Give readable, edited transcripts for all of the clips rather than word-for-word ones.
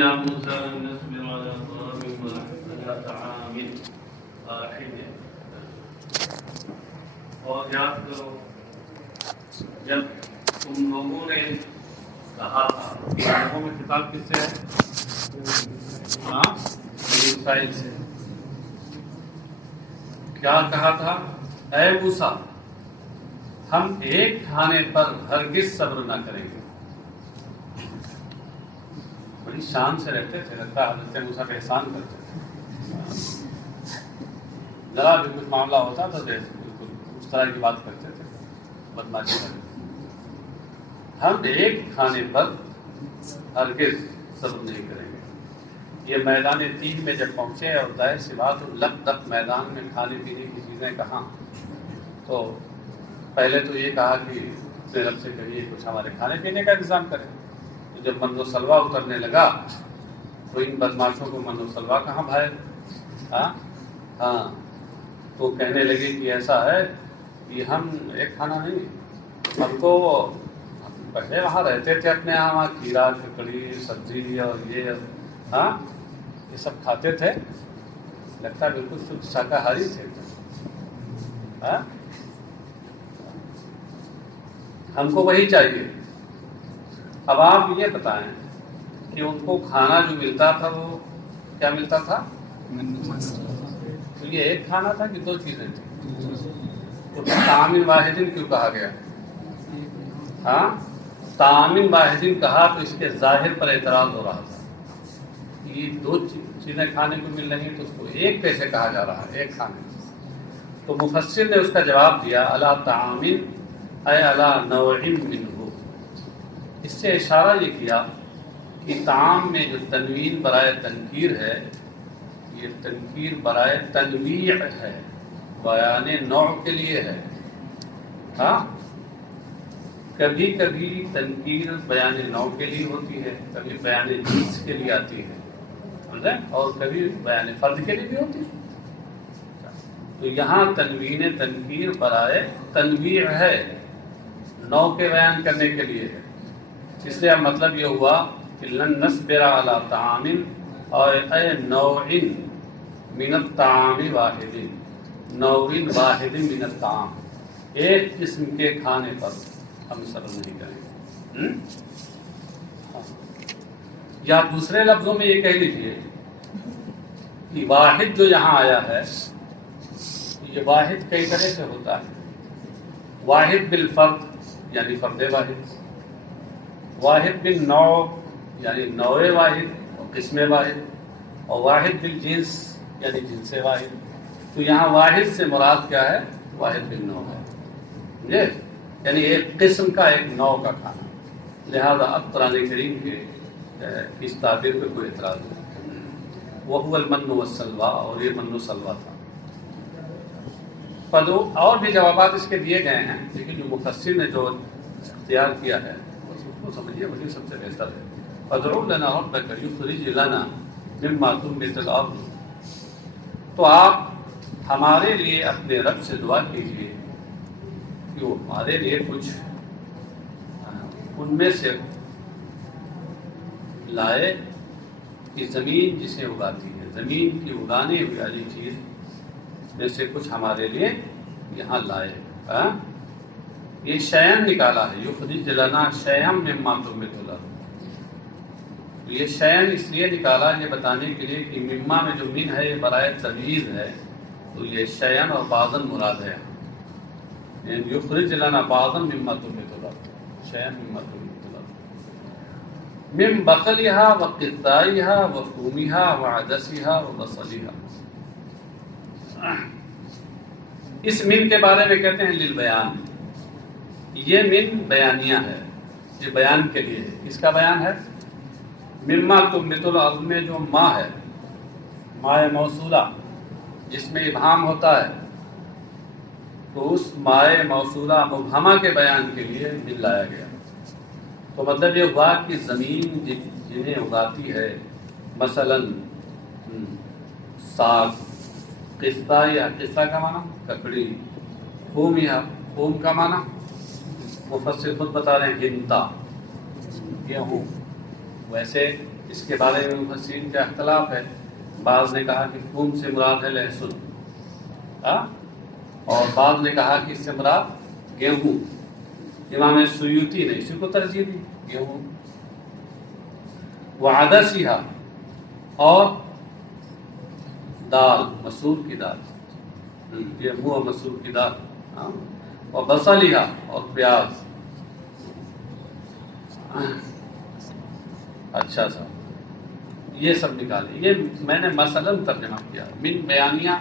يا موسى لن نصبر على طعام واحد اور یاد کرو جب تم لوگوں نے کہا تھا لوگوں میں خطاب کس سے ہے؟ اسرائیل سے کیا کہا تھا؟ اے موسیٰ ہم ایک کھانے پر ہرگز صبر نہ کریں گے. بڑی شان سے رہتے تھے، لگتا ہے حضرت موسیٰ کا احسان کرتے تھے. ذرا بھی کچھ معاملہ ہوتا تو بالکل اس طرح کی بات کرتے تھے، بدماشی کرتے تھے. ہم ایک کھانے پر ہرگز صبر نہیں کریں گے. یہ میدان تین میں جب پہنچے اور ظاہر سی بات لک دک میدان میں کھانے پینے کی چیزیں کہاں، تو پہلے تو یہ کہا کہ اپنے رب سے کہیے کچھ ہمارے کھانے پینے کا انتظام کریں. جب من و سلوا اترنے لگا تو ان بدماشوں کو من و سلوا کہاں بھائے. تو کہنے لگے کہ ایسا ہے کہ ہم ایک کھانا نہیں، ہم کو پہلے وہاں رہتے تھے اپنے یہاں، وہاں کھیرا ککڑی سبزی اور یہ سب کھاتے تھے، لگتا ہے بالکل شدھ شاکاہاری تھے. ہم کو وہی چاہیے. اب آپ یہ بتائیں کہ ان کو کھانا جو ملتا تھا وہ کیا ملتا تھا؟ تو یہ ایک کھانا تھا کہ دو چیزیں تھیں؟ تو طعام واحدین کیوں کہا گیا؟ طعام واحدین کہا تو اس کے ظاہر پر اعتراض ہو رہا تھا. یہ دو چیزیں کھانے کو مل رہی ہیں تو اس کو ایک کیسے کہا جا رہا ہے، ایک کھانے؟ تو مفسر نے اس کا جواب دیا الا طعام اے الا نوع منہ. اس سے اشارہ یہ کیا کہ طعام میں جو تنوین برائے تنکیر ہے، یہ تنکیر برائے تنویع ہے، بیان نوع کے لیے ہے. کبھی کبھی تنکیر بیان نوع کے لیے ہوتی ہے، کبھی بیان جنس کے لیے آتی ہے، اور کبھی بیان فرد کے لیے بھی ہوتی ہے. تو یہاں تنوین تنکیر برائے تنویع ہے، نوع کے بیان کرنے کے لیے ہے. اس لیے اب مطلب یہ ہوا کہ لن نصبر علی طعام اور اے نوع من الطعام واحد، نوع واحد من الطعام، ایک قسم کے کھانے پر ہم صبر نہیں کریں گے. یا دوسرے لفظوں میں یہ کہہ لیجیے کہ واحد جو یہاں آیا ہے یہ واحد کئی طرح سے ہوتا ہے. واحد بالفرد یعنی فرد واحد، واحد بالنوع یعنی نوع واحد اور قسم واحد، اور واحد بالجنس یعنی جنس واحد. تو یہاں واحد سے مراد کیا ہے؟ واحد بالنوع ہے، یعنی ایک قسم کا، ایک نوع کا کھانا. لہذا اب قرآن کریم کے اس تعبیر پہ کوئی اعتراض نہیں. وَهُوَ الْمَنُّ وَالسَّلْوَىٰ، اور یہ من و سلوا تھا. اور بھی جوابات اس کے دیے گئے ہیں، لیکن جو مفسر نے جو اختیار کیا ہے اس کو سمجھیے، وہی سب سے بہتر ہے. فَادْعُ لَنَا رَبَّكَ يُخْرِجْ لَنَا مِمَّا تُنبِتُ الْأَرْضُ. تو آپ ہمارے لیے اپنے رب سے دعا کیجیے کہ وہ ہمارے لیے کچھ ان میں سے لائے کہ زمین جسے اگاتی ہے، زمین کی اگانے والی چیز میں سے کچھ ہمارے لیے یہاں لائے. یہ شیئن نکالا ہے، یخرج لنا شیئن مما تنبت الارض. یہ شیئن اس لیے نکالا یہ بتانے کے لیے کہ مما میں جو من ہے یہ برائے تمییز ہے، تو یہ شیئن اور بعضاً مراد ہے. یخرج لنا بعضاً مما تنبت الارض، شیئن مما تنبت الارض، من بقلها وقثائها وفومها وعدسها وبصلها. اس من کے بارے میں کہتے ہیں للبیان. یہ من بیانیہ ہے، یہ بیان کے لیے ہے. اس کا بیان ہے مما تنبت الارض میں جو ما ہے، ماء موصولہ جس میں ابہام ہوتا ہے، تو اس ماء موصولہ مبہمہ کے بیان کے لیے من لایا گیا. تو مطلب یہ ہوا کہ زمین جنہیں اگاتی ہے، مثلا ساگ، قصہ یا قصہ کا معنی ککڑی، فوم یا فوم کا معنی مفسر خود بتا رہے ہیں ہنتا، گیہوں. ویسے اس کے بارے میں مفسرین کا اختلاف ہے. بعض نے کہا کہ تھوم سے مراد ہے لہسن، اور بعض نے کہا کہ اس سے مراد گیہوں. امام سیوطی نے اسی کو ترجیح دی، گیہوں. وعدسیہا، اور دال، مسور کی دال، گیہوں اور مسور کی دال. اور بصلیہا، اور پیاز. اچھا سا یہ سب نکالے. یہ میں نے مثلاً ترجمہ کیا. من بیانیہ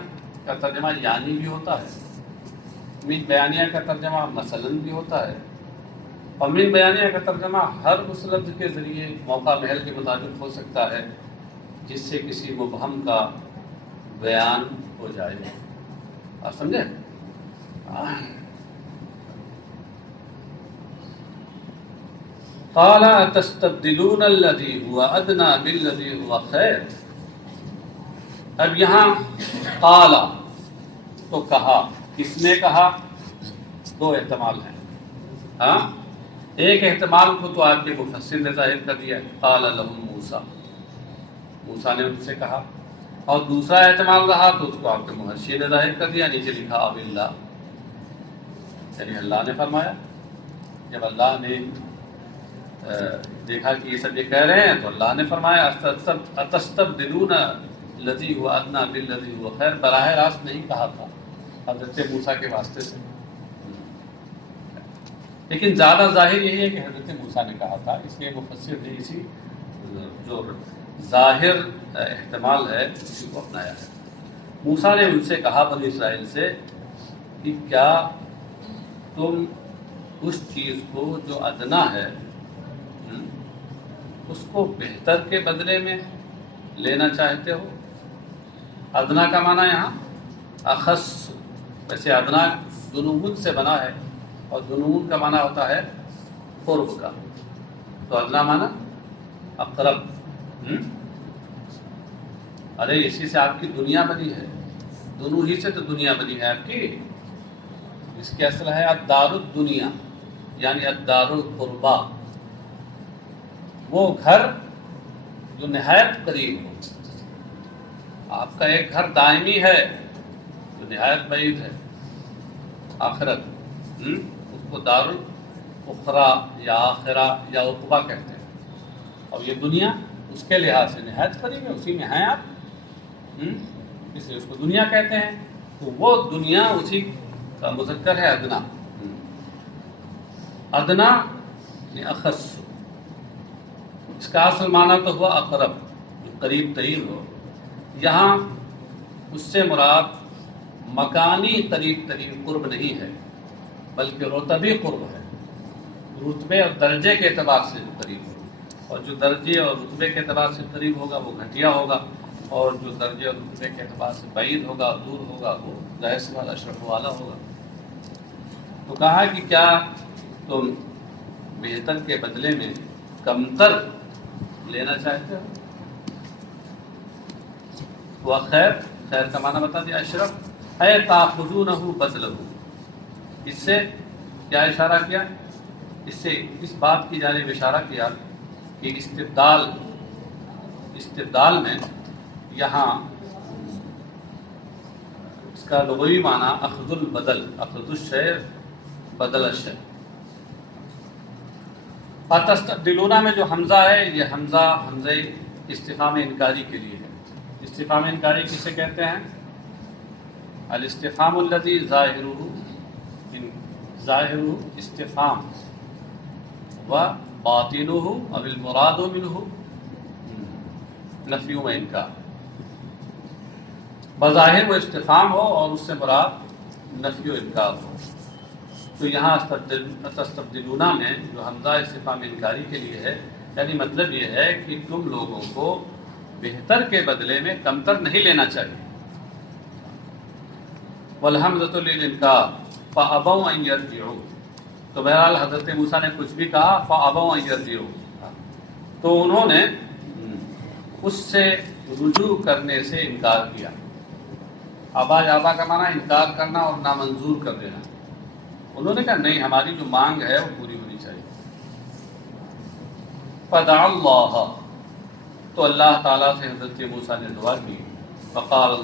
کا ترجمہ یعنی بھی ہوتا ہے، من بیانیہ کا ترجمہ مثلاً بھی ہوتا ہے، اور من بیانیہ کا ترجمہ ہر اس لفظ کے ذریعے موقع محل کے مطابق ہو سکتا ہے جس سے کسی مبہم کا بیان ہو جائے. آپ سمجھے؟ قال اتستبدلون الذی هو ادنی بالذی هو خیر. اب یہاں قال تو کہا، کس نے کہا؟ دو احتمال ہیں. ہاں، ایک احتمال کو تو آپ کے مفسر نے ظاہر کر دیا، قال لهم موسیٰ، موسیٰ نے ان سے کہا. اور دوسرا احتمال رہا تو اس کو آپ کے محشی نے ظاہر کر دیا، نیچے لکھا اب اللہ، یعنی اللہ نے فرمایا. جب اللہ نے دیکھا کہ یہ سب یہ کہہ رہے ہیں تو اللہ نے فرمایا اتستبدلون الذی هو ادنی بالذی هو خیر. براہ راست نہیں کہا تھا حضرت موسیٰ کے واسطے سے، لیکن زیادہ ظاہر یہی ہے کہ حضرت موسیٰ نے کہا تھا. اس لیے مفسر نے اسی جو ظاہر احتمال ہے اسی کو اپنایا ہے. موسیٰ نے ان سے کہا، بنی اسرائیل سے، کہ کیا تم اس چیز کو جو ادنا ہے اس کو بہتر کے بدلے میں لینا چاہتے ہو؟ ادنا کا معنی یہاں اخص. ویسے ادنا دنون سے بنا ہے، اور دنون کا معنی ہوتا ہے قرب کا. تو ادنا معنی اقرب. ارے اسی سے آپ کی دنیا بنی ہے، دونوں ہی سے تو دنیا بنی ہے آپ کی. اس کی اصل ہے الدار الدنیا، یعنی الدار القربہ، وہ گھر جو نہایت قریب ہو. آپ کا ایک گھر دائمی ہے جو نہایت بعید ہے، آخرت. اس کو دار الاخرى یا آخرہ یا عقبہ کہتے ہیں. اور یہ دنیا اس کے لحاظ سے نہایت قریب ہے، اسی میں ہیں آپ، اس لیے اس کو دنیا کہتے ہیں. تو وہ دنیا اسی کا مذکر ہے ادنا. ادنا یعنی اخص. اس کا اصل معنی تو ہوا اقرب، جو قریب ترین ہو. یہاں اس سے مراد مکانی قریب ترین قرب نہیں ہے، بلکہ رتبی قرب ہے. رتبے اور درجے کے اعتبار سے جو قریب ہو، اور جو درجے اور رتبے کے اعتبار سے قریب ہوگا وہ گھٹیا ہوگا، اور جو درجے اور رتبے کے اعتبار سے بعید ہوگا، دور ہوگا، وہ ظاہر سی والا اشرف والا ہوگا. تو کہا کہ کیا تم بہتر کے بدلے میں کمتر لینا چاہتے ہو؟ وہ خیر، خیر کا معنی بتا دیا اشرف. اے تاخذونہ بدلہ. اس سے کیا اشارہ کیا؟ اس سے اس بات کی جانب اشارہ کیا کہ استبدال میں یہاں اس کا لغوی معنی اخذ البدل، اخذ الشیء بدل الشیء. اتستبدلون میں جو حمزہ ہے یہ حمزہ استفہام انکاری کے لیے ہے. استفہام انکاری کسے کہتے ہیں؟ الاستفہام الذی ظاہرہ استفہام و باطنہ او المراد منہ نفی و انکار. بظاہر وہ استفہام ہو اور اس سے مراد نفی و انکار ہو. تو یہاں تستبدلون میں جو حمزہ استفہام انکاری کے لیے ہے، یعنی مطلب یہ ہے کہ تم لوگوں کو بہتر کے بدلے میں کمتر نہیں لینا چاہیے. والحمزۃ للانکار فابوا ان یرجعوا. تو بہرحال حضرت موسیٰ نے کچھ بھی کہا، فابوا ان یرجعوا، تو انہوں نے اس سے رجوع کرنے سے انکار کیا. ابا جابا کا معنی انکار کرنا اور نامنظور کر دینا. انہوں نے کہا نہیں، ہماری جو مانگ ہے وہ پوری ہونی چاہیے. فدعا اللہ، تو اللہ تعالیٰ سے حضرت موسیٰ نے دعا کی، فقال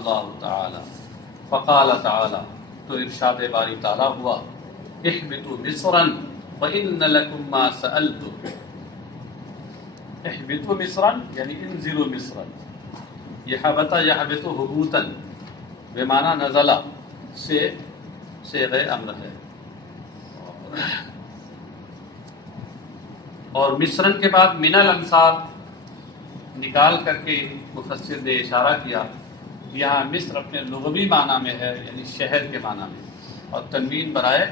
تعالی تو ارشاد باری تعالیٰ ہوا، احبطوا مصرا فإن لكم ما سألتم. احبطوا مصرا یعنی انزلوا مصرا. یہ حبط یحبط حبوطا بمعنی نزلہ سے صیغہ امر ہے. اور مصرن کے بعد من الانصاب نکال کر کے مفسر نے اشارہ کیا، یہاں مصر اپنے لغوی معنی میں ہے یعنی شہر کے معنی میں، اور تنوین برائے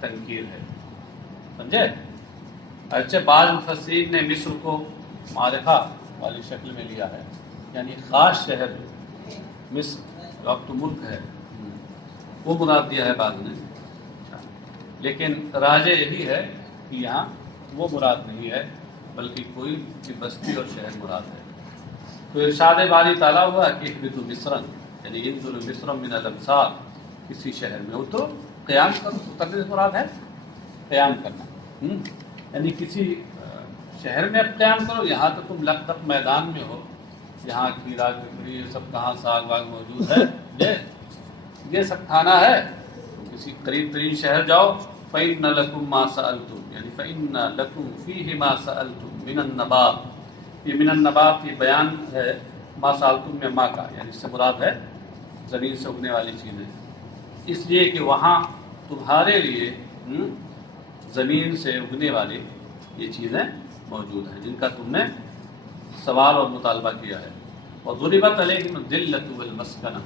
تنکیر ہے. سمجھے؟ اچھا بعض مفسرین نے مصر کو معرفہ والی شکل میں لیا ہے، یعنی خاص شہر مصر جو اب تو ملک ہے وہ مراد دیا ہے بعض نے، لیکن راجح یہی ہے کہ یہاں وہ مراد نہیں ہے بلکہ کوئی بستی اور شہر مراد ہے. تو ارشاد باری تعالیٰ ہوا کہ احبطوا مصرا یعنی انزلوا مصرا من الامصار، کسی شہر میں اترو، قیام کرو. اترنے سے مراد ہے قیام کرنا، یعنی کسی شہر میں اب قیام کرو. یہاں تو تم لگ تک میدان میں ہو، یہاں کھیرا ککڑی یہ سب کہاں ساگ واگ موجود ہے، یہ سب کھانا ہے. کسی قریب ترین شہر جاؤ. فَإِنَّ لَكُمْ مَا سَأَلْتُمْ یعنی فَإِنَّ لَكُمْ فِيهِ مَا سَأَلْتُمْ مِنَ النَّبَاتِ. یہ من النبات یہ بیان ہے ما سالتم میں ما کا، یعنی اس سے مراد ہے زمین سے اگنے والی چیزیں، اس لیے کہ وہاں تمہارے لیے زمین سے اگنے والی یہ چیزیں موجود ہیں جن کا تم نے سوال اور مطالبہ کیا ہے. اور ضربت علیہم الذلۃ والمسکنہ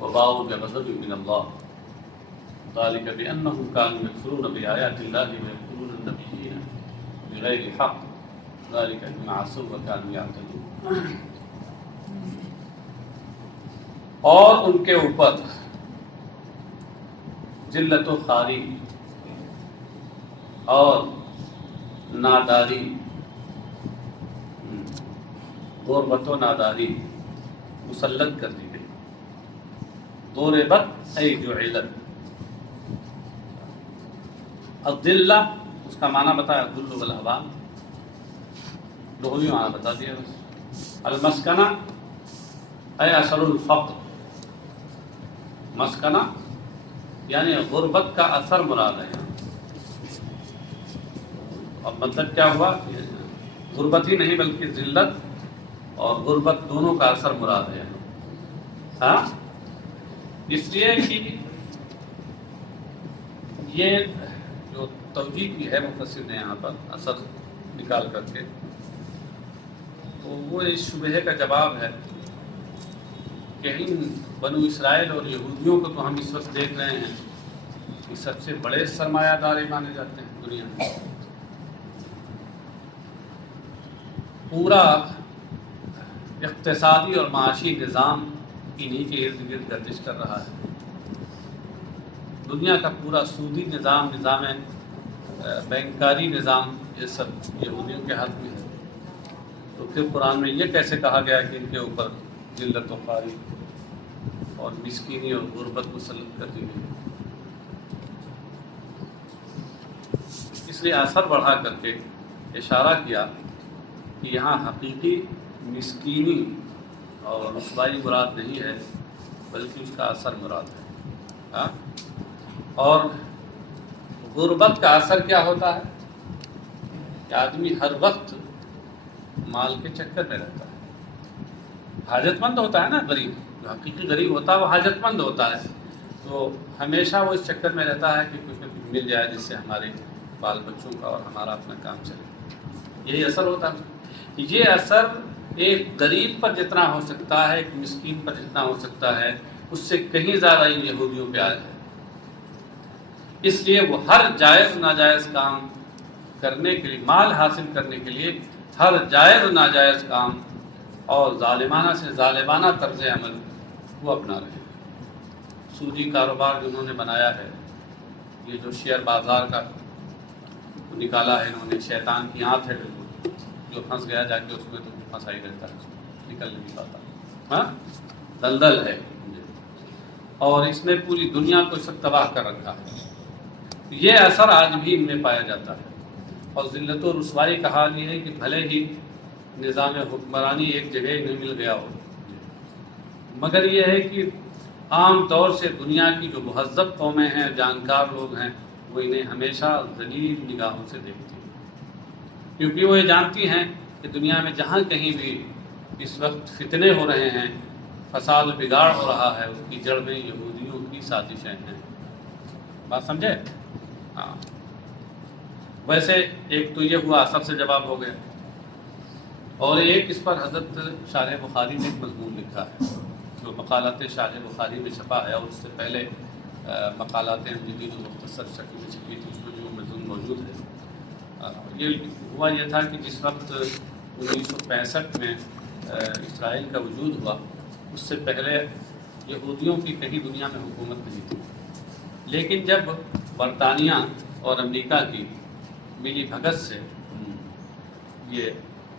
وباؤوا بغضب من اللہ ذلك بأنهم كانوا يكفرون بآيات الله ويقتلون النبيين بغير حق ذلك بما عصوا وكانوا يعتدون. اور ان کے اوپر ذلت و خواری اور ناداری، غربت و ناداری مسلط کر دی گئی. ضربت ای جعلت. الذلہ اس کا معنی بتایا ذل والہوان، لغوی معنی بتا دیا بس. المسکنہ اے اثر الفقر، مسکنہ یعنی غربت کا اثر مراد ہے. اب مطلب کیا ہوا؟ غربت ہی نہیں بلکہ ذلت اور غربت دونوں کا اثر مراد ہے. ہاں اس لیے کہ یہ جو توجیہ کی ہے مفسر نے یہاں پر اثر نکال کر کے، تو وہ اس شبہے کا جواب ہے کہ ان بنو اسرائیل اور یہودیوں کو تو ہم اس وقت دیکھ رہے ہیں کہ سب سے بڑے سرمایہ دار مانے جاتے ہیں دنیا میں. پورا اقتصادی اور معاشی نظام انہی کے ارد گرد گردش کر رہا ہے. دنیا کا پورا سودی نظام، نظام بینکاری نظام، یہ سب یہودیوں کے ہاتھ میں ہے. تو پھر قرآن میں یہ کیسے کہا گیا کہ ان کے اوپر ذلت و خواری اور مسکینی اور غربت مسلط کر دی گئی؟ اس لیے اثر بڑھا کر کے اشارہ کیا کہ یہاں حقیقی مسکینی اور رسوائی مراد نہیں ہے بلکہ اس کا اثر مراد ہے. اور غربت کا اثر کیا ہوتا ہے کہ آدمی ہر وقت مال کے چکر میں رہتا ہے. حاجت مند ہوتا ہے نا غریب، جو حقیقی غریب ہوتا ہے وہ حاجت مند ہوتا ہے، تو ہمیشہ وہ اس چکر میں رہتا ہے کہ کچھ نہ کچھ مل جائے جس سے ہمارے بال بچوں کا اور ہمارا اپنا کام چلے. یہی اثر ہوتا ہے. یہ اثر ایک غریب پر جتنا ہو سکتا ہے، ایک مسکین پر جتنا ہو سکتا ہے، اس سے کہیں زیادہ ان یہودیوں پہ آیا ہے. اس لیے وہ ہر جائز ناجائز کام کرنے کے لیے، مال حاصل کرنے کے لیے ہر جائز ناجائز کام اور ظالمانہ سے ظالمانہ طرز عمل وہ اپنا رہے ہیں. سودی کاروبار جو انہوں نے بنایا ہے، یہ جو شیئر بازار کا نکالا ہے انہوں نے، شیطان کی آنت ہے بالکل، جو پھنس گیا جا کے اس میں تو پھنسا ہی رہتا ہے، نکل نہیں پاتا. ہاں دلدل ہے، اور اس نے پوری دنیا کو سب تباہ کر رکھا ہے. یہ اثر آج بھی ان میں پایا جاتا ہے. اور ذلت و رسوائی کا حال یہ ہے کہ بھلے ہی نظام حکمرانی ایک جگہ نہیں مل گیا ہو، مگر یہ ہے کہ عام طور سے دنیا کی جو مہذب قومیں ہیں، جانکار لوگ ہیں، وہ انہیں ہمیشہ ذلیل نگاہوں سے دیکھتی ہیں، کیونکہ وہ یہ جانتی ہیں کہ دنیا میں جہاں کہیں بھی اس وقت فتنے ہو رہے ہیں، فساد و بگاڑ ہو رہا ہے، اس کی جڑ میں یہودیوں کی سازشیں ہیں۔ بات سمجھے؟ ہاں۔ ویسے ایک تو یہ ہوا، اثر سے جواب ہو گیا، اور ایک اس پر حضرت شارح بخاری نے ایک مضمون لکھا ہے جو مقالات شارح بخاری میں چھپا ہے، اور اس سے پہلے مقالات جدید و مختصر شکل میں چھپی تھی، اس میں جو مضمون موجود ہے۔ یہ ہوا یہ تھا کہ جس وقت 1965 میں اسرائیل کا وجود ہوا، اس سے پہلے یہودیوں کی کہیں دنیا میں حکومت نہیں تھی، لیکن جب برطانیہ اور امریکہ کی ملی بھگت سے یہ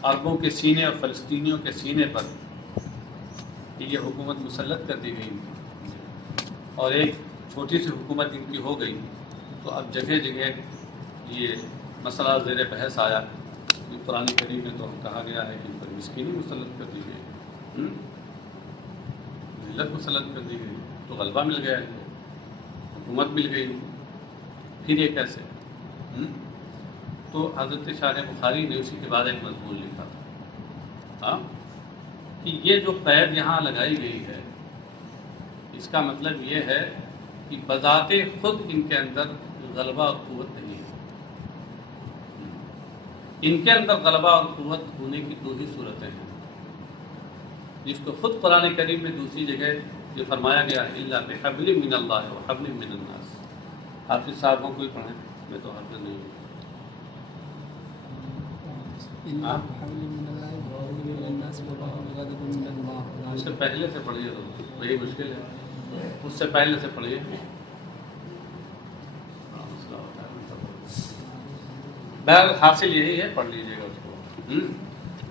عربوں کے سینے اور فلسطینیوں کے سینے پر یہ حکومت مسلط کر دی گئی اور ایک چھوٹی سی حکومت ان کی ہو گئی، تو اب جگہ جگہ یہ مسئلہ زیر بحث آیا۔ قرآن کریم میں تو کہا گیا ہے کہ ان پر مسکینی مسلط کر دی گئی، ذلت مسلط کر دی گئی، تو غلبہ مل گیا ہے، حکومت مل گئی، پھر یہ کیسے؟ تو حضرت شارح بخاری نے اسی کے بعد ایک مضمون لکھا تھا کہ یہ جو قید یہاں لگائی گئی ہے، اس کا مطلب یہ ہے کہ بذات خود ان کے اندر غلبہ اور قوت نہیں ہے۔ ان کے اندر غلبہ اور قوت ہونے کی دو ہی صورتیں ہیں، جس کو خود قرآن کریم میں دوسری جگہ یہ فرمایا گیا ہے، الا بحبل من اللہ وحبل من الناس۔ حافظ صاحب کو کوئی پڑھیں، میں تو حافظ نہیں ہوں۔ اس سے پہلے سے پڑھیے، وہی مشکل ہے، اس سے پہلے سے پڑھیے۔ بہرحال حاصل یہی ہے، پڑھ لیجیے گا اس کو۔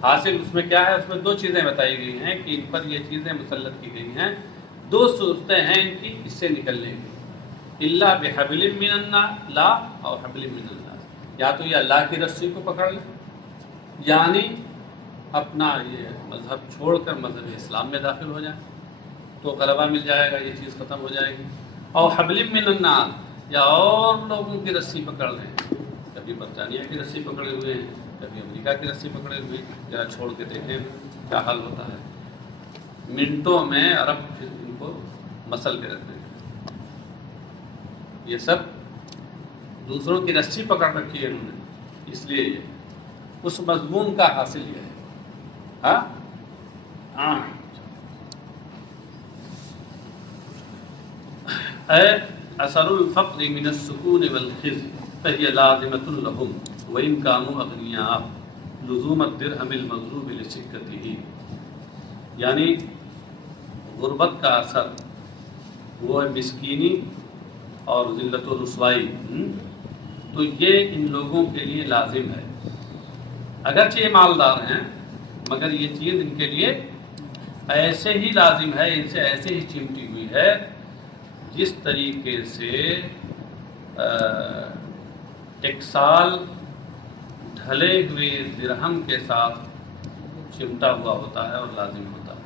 حاصل اس میں کیا ہے؟ اس میں دو چیزیں بتائی گئی ہیں کہ ان پر یہ چیزیں مسلط کی گئی ہیں، دو صورتیں ہیں ان کی اس سے نکلنے کی، الا بحبل من اللہ اور حبل من الناس، یا تو یہ اللہ کی رسی کو پکڑ لیں، یعنی اپنا یہ مذہب چھوڑ کر مذہب اسلام میں داخل ہو جائیں تو غلبہ مل جائے گا، یہ چیز ختم ہو جائے گی، اور حبل من الناس، یا اور لوگوں کی رسی پکڑ لیں، کبھی برطانیہ کی رسی پکڑے ہوئے ہیں، کبھی امریکہ کی رسی پکڑے ہوئے، ذرا چھوڑ کے دیکھیں کیا حل ہوتا ہے۔ منٹوں میں عرب ان کو مسل کے رکھ دیں گے، یہ سب دوسروں کی رسی پکڑ رکھی ہے انہوں نے، اس لیے یہ اس مضمون کا حاصل یہ ہے۔ اے اثر الفقر من السکون والخزي فهي لازمة لهم وإن كانوا أغنياء لزوم الدرهم المضروب لسكته، یعنی غربت کا اثر وہ ہے مسکینی اور ذلت و رسوائی، تو یہ ان لوگوں کے لیے لازم ہے، اگرچہ یہ مالدار ہیں مگر یہ چیز ان کے لیے ایسے ہی لازم ہے، ان سے ایسے ہی چمٹی ہوئی ہے جس طریقے سے ایک سال ڈھلے ہوئے درہم کے ساتھ چمٹا ہوا ہوتا ہے اور لازم ہوتا ہے۔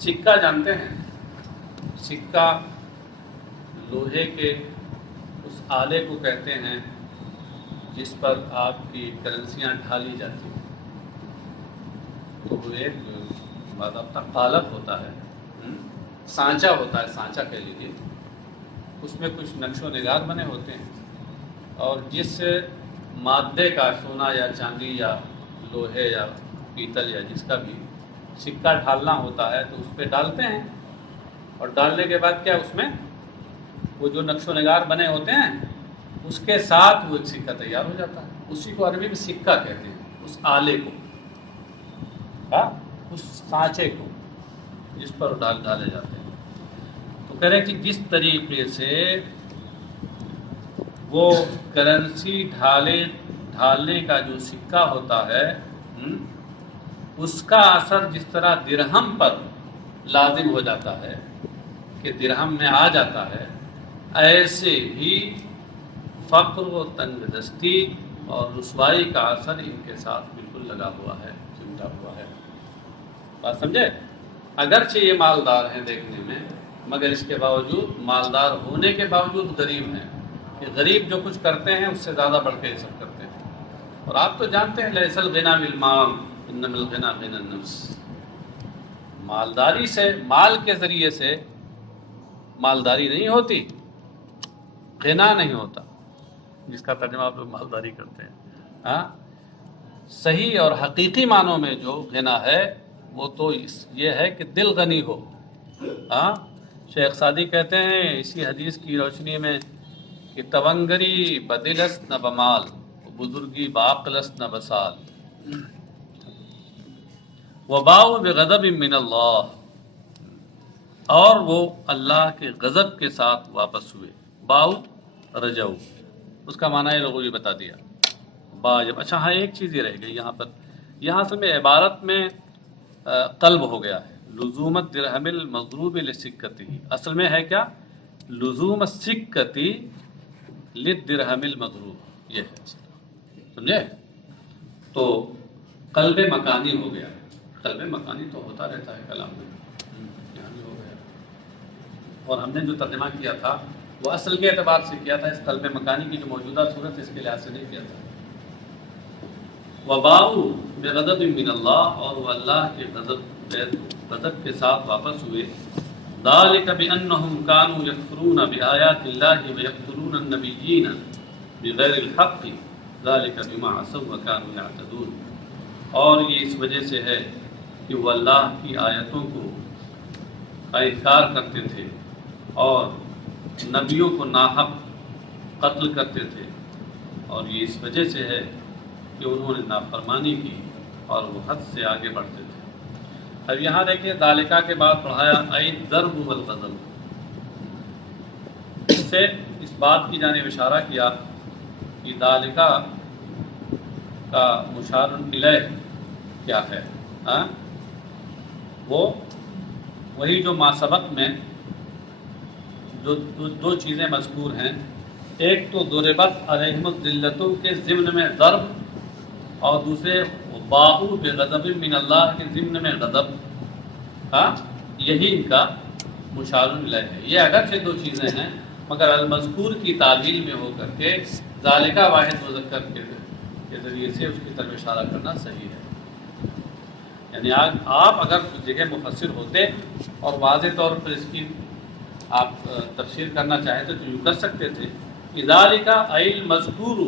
سکہ جانتے ہیں؟ سکہ لوہے کے اس آلے کو کہتے ہیں جس پر آپ کی کرنسیاں ڈھالی جاتی ہیں، تو وہ ایک باضابطہ قالب ہوتا ہے، سانچہ ہوتا ہے، سانچہ کہہ لیجیے، اس میں کچھ نقش و نگار بنے ہوتے ہیں، اور جس مادے کا، سونا یا چاندی یا لوہے یا پیتل یا جس کا بھی سکہ ڈھالنا ہوتا ہے تو اس پہ ڈالتے ہیں، اور ڈالنے کے بعد کیا اس میں وہ جو نقش و نگار بنے ہوتے ہیں اس کے ساتھ وہ ایک سکہ تیار ہو جاتا ہے، اسی کو عربی میں سکہ کہتے ہیں، اس آلے کو، اس سانچے کو جس پر ڈالے جاتے ہیں۔ تو کہہ رہے ہیں کہ جس طریقے سے وہ کرنسی ڈھالنے کا جو سکہ ہوتا ہے اس کا اثر جس طرح درہم پر لازم ہو جاتا ہے کہ درہم میں آ جاتا ہے، ایسے ہی فقر و تنگ دستی اور رسوائی کا اثر ان کے ساتھ بالکل لگا ہوا ہے، سمجھا ہوا ہے. بات سمجھے؟ اگرچہ یہ مالدار ہیں دیکھنے میں، مگر اس کے باوجود مالدار ہونے کے باوجود غریب ہیں. کہ غریب جو کچھ کرتے ہیں اس سے زیادہ بڑھ کے یہ سب کرتے ہیں. اور آپ تو جانتے ہیں لیس الغنی بالمال انما الغنی غنی النفس. مالداری سے، مال کے ذریعے سے مالداری نہیں ہوتی، غنا نہیں ہوتا، جس کا ترجمہ آپ لوگ مالداری کرتے ہیں. ہاں، صحیح اور حقیقی معنوں میں جو غنا ہے وہ تو یہ ہے کہ دل غنی ہو. ہاں، شیخ سعدی کہتے ہیں اسی حدیث کی روشنی میں کہ تونگری بدلس نہ بمال، بزرگی باقلس نہ بسال، وباؤ بغضب من اللہ، اور وہ اللہ کے غضب کے ساتھ واپس ہوئے. باؤ رجو، اس کا معنی یہ لوگوں نے بتا دیا. با جب، اچھا ہاں ایک چیز یہ رہ گئی یہاں پر، یہاں سے میں عبارت میں قلب ہو گیا ہے. لزومت درہم المضروب لسکتی، اصل میں ہے کیا؟ لزوم السکتی للدرہم المضروب، یہ ہے. سمجھے؟ تو قلب مکانی ہو گیا. قلب مکانی تو ہوتا رہتا ہے کلام میں، یہاں بھی ہو گیا. اور ہم نے جو ترجمہ کیا تھا وہ اصل کے اعتبار سے کیا تھا، اس قلب مکانی کی جو موجودہ صورت ہے اس کے لحاظ سے نہیں کیا تھا. وباؤ بغضب من اللہ، اور وہ اللہ کے غضب کے ساتھ واپس ہوئے. ذالک بانہم کانوا یکفرون بآیات اللہ ویقتلون النبیین بغیر الحق ذالک بما عصوا وکانوا یعتدون. اور یہ اس وجہ سے ہے کہ وہ اللہ کی آیتوں کا انکار کرتے تھے اور نبیوں کو ناحق قتل کرتے تھے. اور یہ اس وجہ سے ہے کہ انہوں نے نافرمانی کی اور وہ حد سے آگے بڑھتے تھے. اب یہاں دیکھیے ذالکہ کے بعد پڑھایا ای الضرب والغضب. اس سے اس بات کی جانب اشارہ کیا کہ ذالکہ کا مشار الیہ کیا ہے. وہ وہی جو ما سبق میں جو دو چیزیں مذکور ہیں، ایک تو ضربت علیہم الذلۃ کے ضمن میں ضرب، اور دوسرے باؤ بغضب من اللہ کے ضمن میں غضب. ہاں، یہی ان کا مشار الیہ ہے. یہ اگرچہ دو چیزیں ہیں مگر المذکور کی تعلیل میں ہو کر کے ذالکہ واحد مذکر کے ذریعے سے اس کی طرف اشارہ کرنا صحیح ہے. یعنی آپ اگر اس جگہ مفسر ہوتے اور واضح طور پر اس کی آپ تفسیر کرنا چاہتے تو یوں کر سکتے تھے کہ ذالکہ ای المذکور،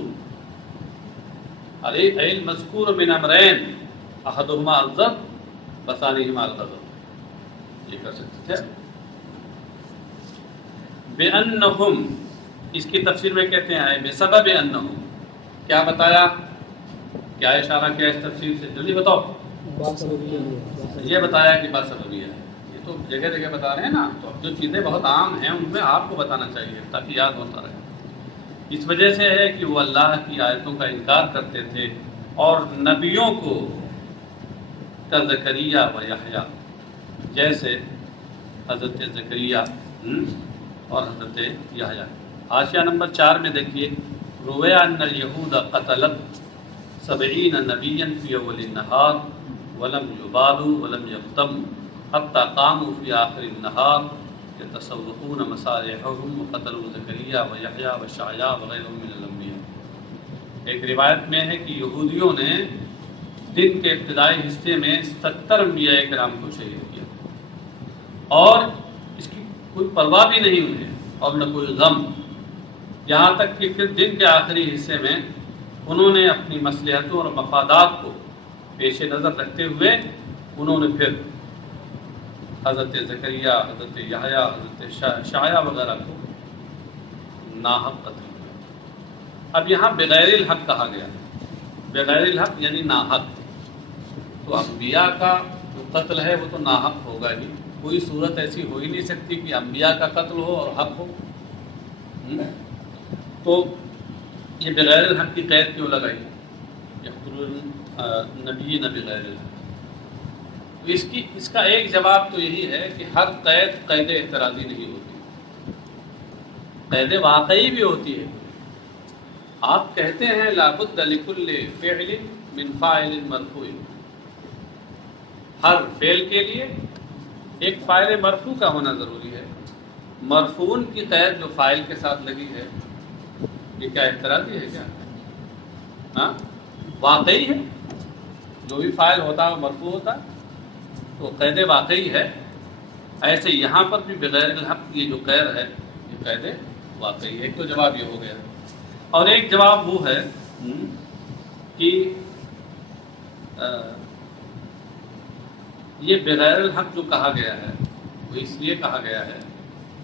ای المذکور من امرین احدہما الضرب وثانیہما الغضب، یہ کر سکتے تھے. بِأَنَّهُمْ، اس کی تفسیر میں کہتے ہیں بسبب انہم، کیا بتایا، کیا اشارہ کیا اس تفسیر سے؟ جلدی بتاؤ. یہ بتایا کہ باسببیہ ہے. یہ تو جگہ جگہ بتا رہے ہیں نا، تو اب جو چیزیں بہت عام ہیں ان میں آپ کو بتانا چاہیے تاکہ یاد ہوتا رہے. اس وجہ سے ہے کہ وہ اللہ کی آیتوں کا انکار کرتے تھے اور نبیوں کو کا زکریا و یحییٰ، جیسے حضرت زکریا اور حضرت یحییٰ. حاشیہ نمبر 4 میں دیکھیے، روی ان الیہود قتلت 70 نبیا فی اول النہار ولم یبالوا ولم یغتموا حتی قاموا فی آخر النہار یتصوقون مصالحهم وقتلوا زکریا و یحییٰ و شعیاء وغیرهم من الانبیاء. ایک روایت میں ہے کہ یہودیوں نے دن کے ابتدائی حصے میں 70 انبیاء کرام کو شہید کیا اور اس کی کوئی پرواہ بھی نہیں انہیں اور نہ کوئی غم، یہاں تک کہ پھر دن کے آخری حصے میں انہوں نے اپنی مصلحتوں اور مفادات کو پیش نظر رکھتے ہوئے انہوں نے پھر حضرت زکریا، حضرت یحییٰ، حضرت شعیاء وغیرہ کو ناحق قتل کیا. اب یہاں بغیر الحق کہا گیا، بغیر الحق یعنی ناحق. تو انبیاء کا جو قتل ہے وہ تو ناحق ہوگا ہی، کوئی صورت ایسی ہو ہی نہیں سکتی کہ انبیاء کا قتل ہو اور حق ہو. تو یہ بغیر الحق کی قید کیوں لگائی؟ یقتلون نبی بغیر الحق. اس کا ایک جواب تو یہی ہے کہ ہر قید قید اعتراضی نہیں ہوتی، قید واقعی بھی ہوتی ہے. آپ کہتے ہیں لابد لکل فعل من فاعل مرفوع، ہر فعل کے لیے ایک فاعل مرفوع کا ہونا ضروری ہے. مرفوع کی قید جو فاعل کے ساتھ لگی ہے یہ کیا اعتراضی ہے کیا؟ ہاں واقعی ہے، جو بھی فاعل ہوتا ہے وہ مرفوع ہوتا ہے تو قید واقعی ہے. ایسے یہاں پر بھی بغیر الحق یہ جو قید ہے یہ قید واقعی ہے. ایک تو جواب یہ ہو گیا، اور ایک جواب وہ ہے کہ یہ بغیر الحق جو کہا گیا ہے وہ اس لیے کہا گیا ہے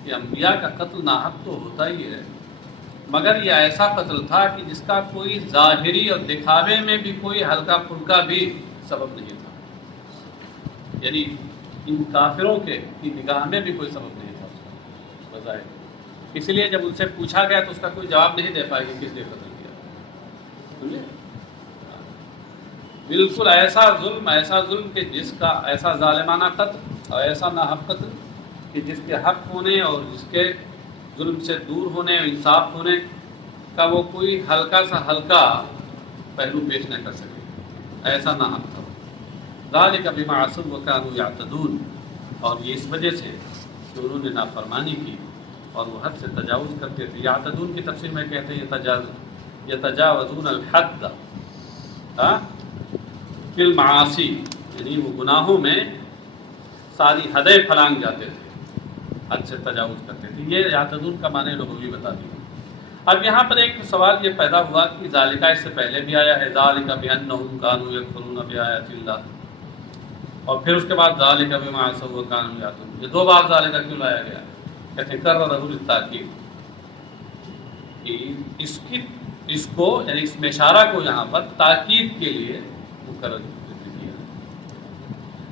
کہ انبیاء کا قتل ناحق تو ہوتا ہی ہے، مگر یہ ایسا قتل تھا کہ جس کا کوئی ظاہری اور دکھاوے میں بھی کوئی ہلکا پھلکا بھی سبب نہیں تھا. یعنی ان کافروں کی نگاہ میں بھی کوئی سبب نہیں تھا اس کا بظاہر. اس لیے جب ان سے پوچھا گیا تو اس کا کوئی جواب نہیں دے پائے کہ کس لیے قتل کیا. سمجھے؟ بالکل ایسا ظلم کہ جس کا ایسا ظالمانہ قتل اور ایسا ناحق قتل کہ جس کے حق ہونے اور جس کے ظلم سے دور ہونے اور انصاف ہونے کا وہ کوئی ہلکا سا ہلکا پہلو پیش نہ کر سکے، ایسا ناحق تھا. ذالک بما عصوا وکانوا یعتدون، اور یہ اس وجہ سے کہ انہوں نے نافرمانی کی اور وہ حد سے تجاوز کرتے تھے. یعتدون کی تفسیر میں کہتے ہیں یتجاوزون الحد فی المعاصی، یعنی وہ گناہوں میں ساری حدیں پھلانگ جاتے تھے، حد سے تجاوز کرتے تھے. یہ یعتدون کا معنی لغوی بتا دیا. اب یہاں پر ایک سوال یہ پیدا ہوا کہ ذالکہ اس سے پہلے بھی آیا ہے، ذالک بانہم کانوا یکفرون بآیات اللہ، اور پھر اس کے بعد ذالک بما عصوا وکانوا یعتدون. یہ دو بار ذالکہ کیوں لایا گیا؟ کہتے ہیں کررہ للتاکید، کہ اس کو یعنی اس میں اشارہ کو یہاں پر تاکید کے لیے مقرر کیا،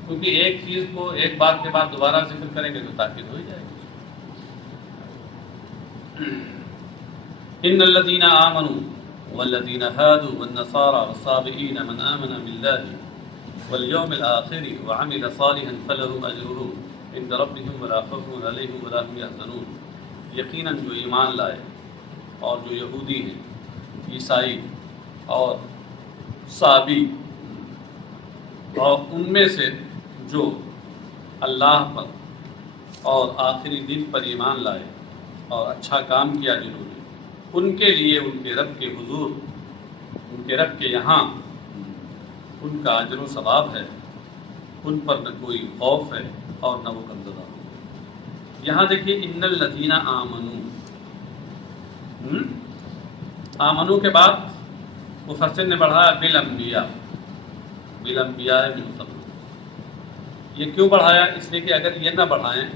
کیونکہ ایک چیز کو ایک بات کے بعد دوبارہ ذکر کریں گے تو تاکید ہو جائے گی. ان الذين آمنوا والذين هادوا والنصارى والصابئين من آمن بالله واليوم الآخر وعمل صالحا فلهم أجرهم عند ربهم ولا خوف عليهم ولا هم يحزنون. یقیناً جو ایمان لائے اور جو یہودی ہیں، عیسائی اور صابی، اور ان میں سے جو اللہ پر اور آخری دن پر ایمان لائے اور اچھا کام کیا جنہوں نے، ان کے لیے ان کے رب کے حضور، ان کے رب کے یہاں ان کا اجر و ثواب ہے. ان پر نہ کوئی خوف ہے اور نہ وہ غمزدہ ہو. یہاں دیکھیے ان الذین آمنوا، آمنو کے بعد مفسر نے بڑھایا بالانبیاء، بالانبیاء من قبل. یہ کیوں بڑھایا؟ اس لیے کہ اگر یہ نہ بڑھائیں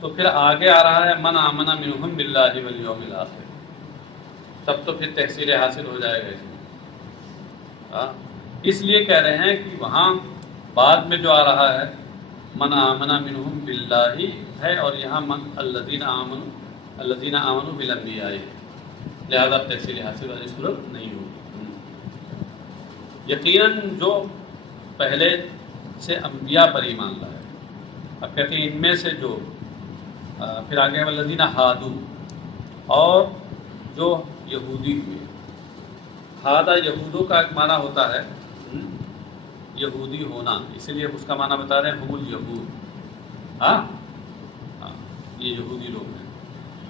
تو پھر آگے آ رہا ہے من آمن منہم باللہ والیوم الآخر، تب تو پھر تحصیل حاصل ہو جائے گا. اس لیے کہہ رہے ہیں کہ وہاں بعد میں جو آ رہا ہے من آمن منہم باللہ ہے، اور یہاں من الذین آمنوا بالانبیاء، لہذا تحصیل حاصل والی صورت نہیں ہوگی. یقیناً جو پہلے سے انبیاء پر ایمان لائے. اب کہتے ہیں ان میں سے جو، پھر آگے والذین ہادو، اور جو یہودی ہوئے. ہادہ یہودوں کا ایک معنی ہوتا ہے یہودی ہونا، اسی لیے اس کا معنی بتا رہے ہیں ہم الیہود. ہاں یہ یہودی لوگ ہیں.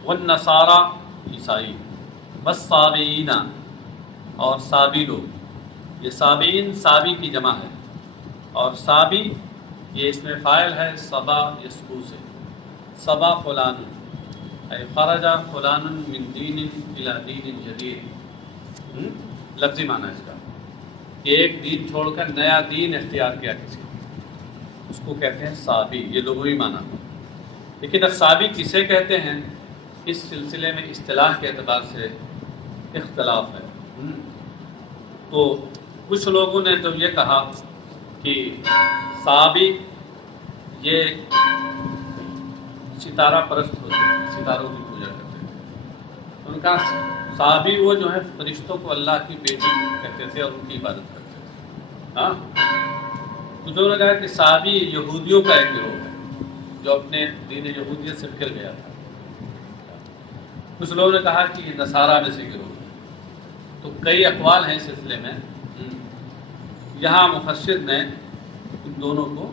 والنصارى عیسائی، والصابئین اور صابی لوگ. یہ صابئین صابی کی جمع ہے، اور صابی یہ اس میں فاعل ہے صبا یسبو سے. صبا فلان اے خرج فلان من دین الی دین جدید، لفظی معنی اس کا کہ ایک دین چھوڑ کر نیا دین اختیار کیا کسی نے، اس کو کہتے ہیں صابی. یہ لغوی معنی. لیکن اب صابی کسے کہتے ہیں اس سلسلے میں اصطلاح کے اعتبار سے اختلاف ہے. تو کچھ لوگوں نے تو یہ کہا کہ صابی یہ ستارہ پرست ہوتے ہیں، ستاروں کی پوجا کرتے تھے. ان کا صابی وہ جو ہے فرشتوں کو اللہ کی بیٹی کہتے تھے اور ان کی عبادت کرتے تھے. ہاں کچھ لوگوں نے کہا کہ صابی یہودیوں کا ایک گروہ ہے جو اپنے دین یہودیت سے پھر گیا تھا. کچھ لوگوں نے کہا کہ یہ نصارہ میں سے گروہ ہے. تو کئی اقوال ہیں اس سلسلے میں. یہاں مفسر نے ان دونوں کو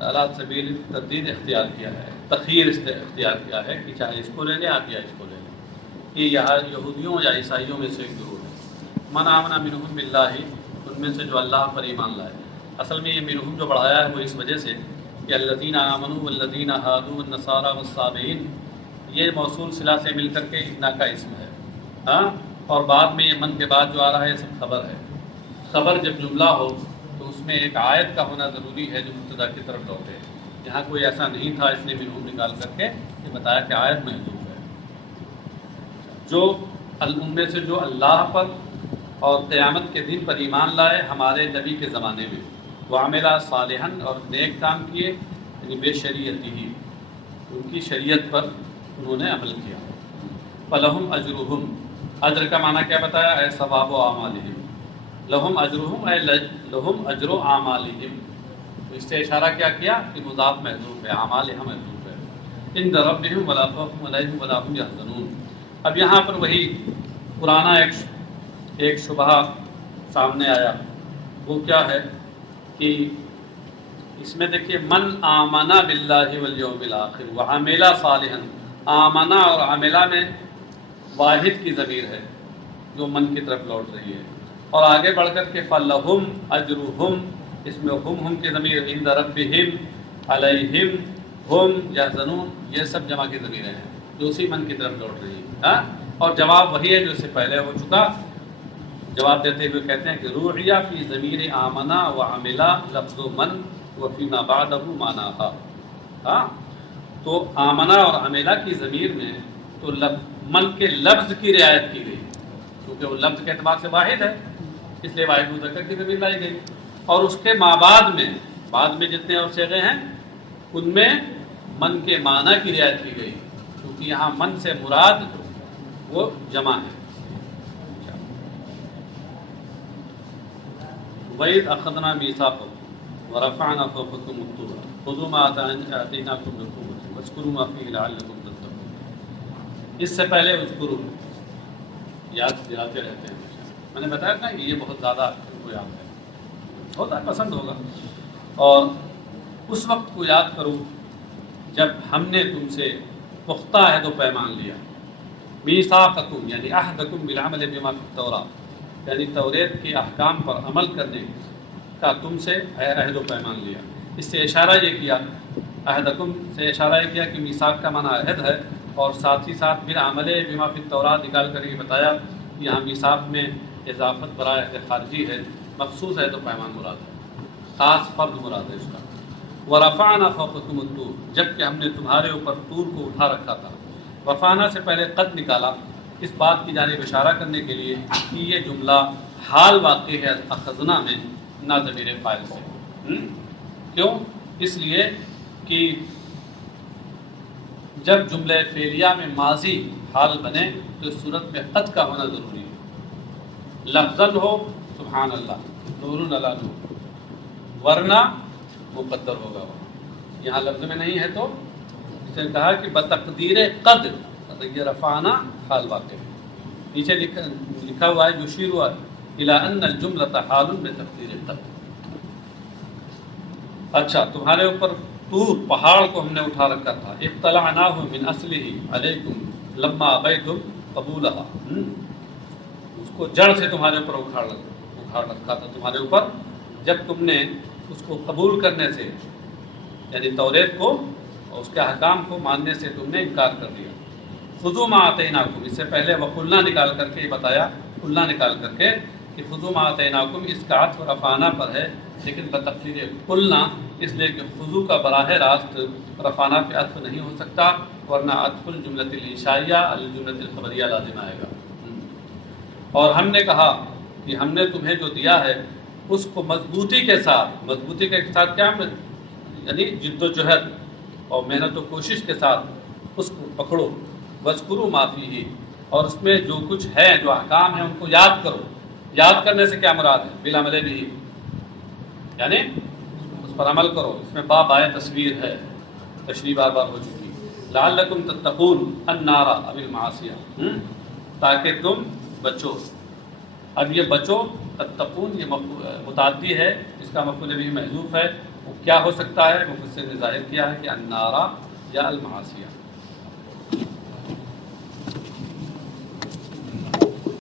اعلیٰ سبیل تردید اختیار کیا ہے، تخیر اختیار کیا ہے کہ چاہے اس کو لے لیں آپ یا اس کو لے لیں. یہ یہاں یہودیوں یا عیسائیوں میں سے ایک گروہ ہے. من آمن منہم باللہ، ان میں سے جو اللہ پر ایمان لائے. اصل میں یہ منہم جو بڑھایا ہے وہ اس وجہ سے کہ الذین آمنوا والذین ہادوا والنصارى والصابئین، یہ موصول صلہ سے مل کر کے انا کا اسم ہے. ہاں، اور بعد میں یہ من کے بعد جو آ رہا ہے یہ سب خبر ہے. خبر جب جملہ ہو تو اس میں ایک آیت کا ہونا ضروری ہے جو مبتدا کی طرف لوٹے. یہاں کوئی ایسا نہیں تھا، اس نے منہم نکال کر کے یہ بتایا کہ آیت محذوف ہے. جو ان میں سے جو اللہ پر اور قیامت کے دن پر ایمان لائے ہمارے نبی کے زمانے میں، وعمل صالحا، اور نیک کام کیے، یعنی بے شریعتی ہی، ان کی شریعت پر انہوں نے عمل کیا. فلہم اجرہم، اجر کا معنی کیا بتایا؟ اے ثواب و اعمالہم. لہم اجرہم اے لہم اجر و اعمالہم. تو اس سے اشارہ کیا کیا کہ مضاف محذوف ہے، اعمالہم محذوف ہے. عند ربہم ولا خوف علیہم ولا هم یحزنون. اب یہاں پر وہی پرانا ایک شبہ سامنے آیا. وہ کیا ہے کہ اس میں دیکھیے من آمنا باللہ والیوم الآخر وعمل صالحا. آمنا اور عملہ میں واحد کی ضمیر ہے جو من کی طرف لوٹ رہی ہے، اور آگے بڑھ کر کے فلہم اجرہم، اس میں ہم کی ضمیر، عند ربہم، علیہم، ہم یحزنون، یہ سب جمع کی ضمیریں ہیں جو اسی من کی طرف لوٹ رہی ہے. اور جواب وہی ہے جو اس سے پہلے ہو چکا. جواب دیتے ہوئے کہتے ہیں کہ روعیہ فی ضمیر آمنا وعملا لفظ من وفیما بعدہ معناہا. ہاں، تو آمنا اور عملہ کی ضمیر میں تو من کے لفظ کی رعایت کی گئی، کیونکہ وہ لفظ کے اعتبار سے واحد ہے، اس لیے واحد مذکر کی ضمیر لائی گئی. اور اس کے بعد میں جتنے اور صیغے ہیں ان میں من کے معنی کی رعایت کی گئی، کیونکہ یہاں من سے مراد وہ جمع ہے. وَإِذْ أَخَذْنَا مِيثَاقَكُمْ وَرَفَعْنَا فَوْقَكُمُ الطُّورَ خُذُوا مَا آتَيْنَاكُمْ بِقُوَّةٍ وَاذْكُرُوا مَا فِيهِ لَعَلَّكُمْ تَتَّقُونَ. اس سے پہلے اذکروا، یاد دلاتے رہتے ہیں. میں نے بتایا تھا کہ یہ بہت زیادہ ان کو یاد ہے، ہوتا ہے، پسند ہوگا. اور اس وقت کو یاد کرو جب ہم نے تم سے پختہ عہد و پیمان لیا. میثاقکم یعنی عہدکم بالعمل بما فی التوراۃ، یعنی توریت کے احکام پر عمل کرنے کا تم سے عہد و پیمان لیا. اس سے اشارہ یہ کیا، عہدکم سے اشارہ یہ کیا کہ میثاق کا معنی عہد ہے، اور ساتھ ہی ساتھ بالعمل بما فی التوراۃ نکال کر یہ بتایا کہ یہاں میثاق میں اضافت برائے عہد خارجی ہے، مخصوص عہد و پیمان مراد ہے، خاص فرد مراد ہے اس کا. ورفعنا فوقکم الطور، جب کہ ہم نے تمہارے اوپر طور کو اٹھا رکھا تھا. رفعنا سے پہلے قد نکالا اس بات کی جانب اشارہ کرنے کے لیے کہ یہ جملہ حال واقع ہے اخذنا میں، نہ ضمیر فاعل سے. کیوں؟ اس لیے کہ جب جملہ فعلیہ میں ماضی حال بنے تو اس صورت میں قد کا ہونا ضروری ہے. لفظاً ہو سبحان اللہ، نور علی نور، ورنہ مقدر ہوگا. یہاں لفظ میں نہیں ہے تو اس نے کہا کہ بتقدیر قد، یہ رفعنا حال واقع. نیچے لکھا ہوا ہے یشیر الی ان الجملۃ حال بتقدیر قد. اچھا، تمہارے اوپر طور پہاڑ کو ہم نے اٹھا رکھا تھا. اطلعناہ من اصلہ علیکم لما ابیتم قبولہا، اس کو جڑ سے تمہارے اوپر اکھاڑ رکھا تھا تمہارے اوپر جب تم نے اس کو قبول کرنے سے، یعنی توریت کو اور اس کے احکام کو ماننے سے تم نے انکار کر دیا. خذوا ما آتیناکم، اس سے پہلے وقلنا نکال کر کے یہ بتایا، قلنا نکال کر کے کہ خذوا ما آتیناکم، اس کا عطف رفعنا پر ہے، لیکن بتقدیر قلنا، اس لیے کہ خذوا کا براہ راست رفعنا پہ عطف نہیں ہو سکتا، ورنہ عطف الجملۃ الانشائیہ الجملۃ الخبریہ لازم آئے گا. اور ہم نے کہا کہ ہم نے تمہیں جو دیا ہے اس کو مضبوطی کے ساتھ کیا، یعنی جد و جہد اور محنت و کوشش کے ساتھ اس کو پکڑو. وَاذْكُرُوا مَا فِيهِ، اور اس میں جو کچھ ہے، جو احکام ہیں ان کو یاد کرو. یاد کرنے سے کیا مراد ہے؟ بالعمل بھی، یعنی اس پر عمل کرو. اس میں باب آئے تصویر ہے، تشریح بار بار ہو چکی. لعلکم تتقون النار او المعاصیہ، تاکہ تم بچو. اب یہ بچو تتقون یہ متعدی ہے، اس کا مفعول بھی محذوف ہے، وہ کیا ہو سکتا ہے؟ مفسر نے ظاہر کیا ہے کہ النارا یا المعاصیہ.